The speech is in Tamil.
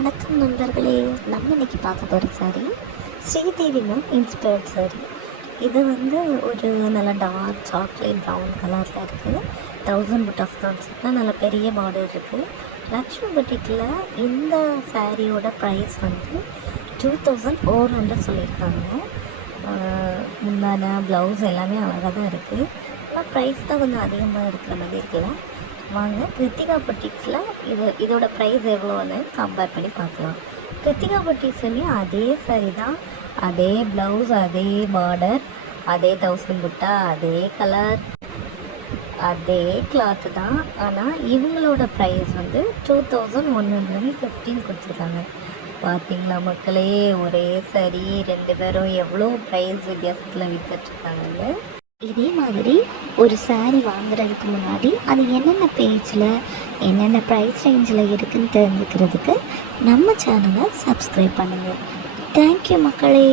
வணக்கம் நண்பர்களே. நம்ம இன்னைக்கு பார்க்க போகிற சாரி ஸ்ரீதேவின்னு இன்ஸ்பயர்ட் சாரி. இது ஒரு நல்ல டார்க் சாக்லேட் ப்ரௌன் கலரில் இருக்குது. 1000 புட் ஆஃப் கான்செப்டில் நல்ல பெரிய பார்டர் இருக்குது. லக்ஷ்மி புட்டிக்கில் இந்த சாரியோட ப்ரைஸ் 2400 சொல்லியிருக்காங்க. முந்தான ப்ளவுஸ் எல்லாமே அழகாக தான் இருக்குது. ஆனால் ப்ரைஸ் தான் கொஞ்சம் அதிகமாக இருக்கிற மாதிரி இருக்குல்ல. வாங்க கிருத்திகா பொட்டிக்ஸில் இதோட ப்ரைஸ் எவ்வளோன்னு கம்பேர் பண்ணி பார்க்கலாம். கிருத்திகா பொட்டிக்ஸ்லேயும் அதே சாரி தான், அதே ப்ளவுஸ், அதே பார்டர், அதே 1000 புட்டா, அதே கலர், அதே கிளாத்து தான். ஆனால் இவங்களோட ப்ரைஸ் 2115 கொடுத்துருக்காங்க. பார்த்தீங்களா மக்களே, ஒரே சாரி 2 பேரும் எவ்வளோ ப்ரைஸ் வித்தியாசத்தில் விற்றுட்ருக்காங்கன்னு. இதே மாதிரி ஒரு சாரீ வாங்குறதுக்கு முன்னாடி அது என்னென்ன பேஜில் என்னென்ன ப்ரைஸ் ரேஞ்சில் இருக்குதுன்னு தெரிஞ்சுக்கிறதுக்கு நம்ம சேனலை சப்ஸ்கிரைப் பண்ணுங்கள். தேங்க்யூ மக்களே.